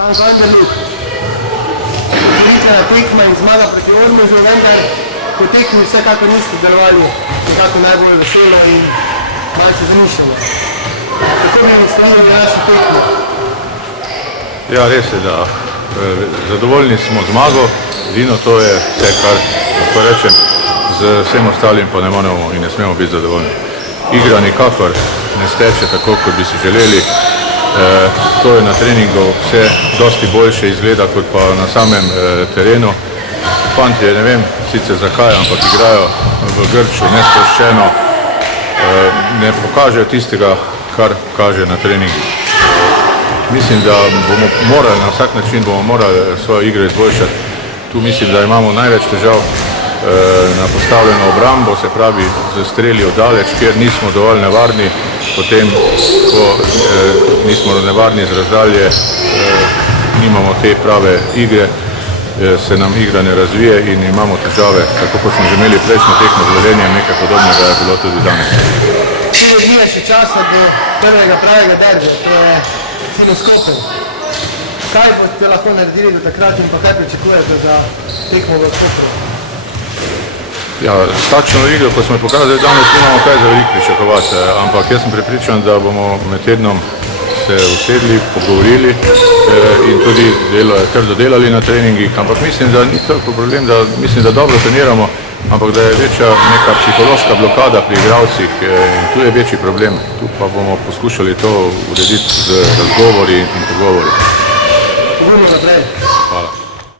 Anderlecht. Otvoritena tekma in zmaga proti Ormožu, vendar po tekmi vsekakor niste delovali nekako najbolj veselo in malce zmišljeno. Kako bi nastavili naši tekmi? Ja, res je, da zadovoljni smo zmago, edino to je vse, kar lahko rečem, z vsem ostalim pa ne moremo in ne smemo biti zadovoljni. Igra nikakor ne steče tako, kot bi si želeli. To je na treningu vse dosti boljše izgleda, kot pa na samem terenu. Fantje, ne vem sicer zakaj, ampak igrajo v grču, nesproščeno, ne pokažejo tistega, kar kaže na treningu. Mislim, da bomo morali, na vsak način bomo morali svojo igro izboljšati. Tu mislim, da imamo največ težav na postavljeno obrambo, se pravi z streli od daleč, kjer nismo dovolj nevarni, potem, ko nismo nevarni z razdalje, nimamo te prave igre, se nam igra ne razvije in imamo težave, tako kot smo že imeli prejšnjo tekmo z Velenjem, nekaj podobnega je bilo tudi danes. Nije še časa do prvega pravega derbija, to je Cimoskopen. Kaj boste lahko naredili do takrat in pa kaj pričakujete za tekmo v Skopju? Ja, s takšno igro, ko smo jo pokazali danes, nimamo kaj za veliko pričakovati, ampak jaz sem prepričan, da bomo med tednom se usedli, pogovorili in tudi trdo delali na treningih, ampak mislim, da ni toliko problem, mislim, da dobro treniramo, ampak da je večja neka psihološka blokada pri igralcih in tu je večji problem. Tu pa bomo poskušali to urediti z razgovori in pogovori. Pogledamo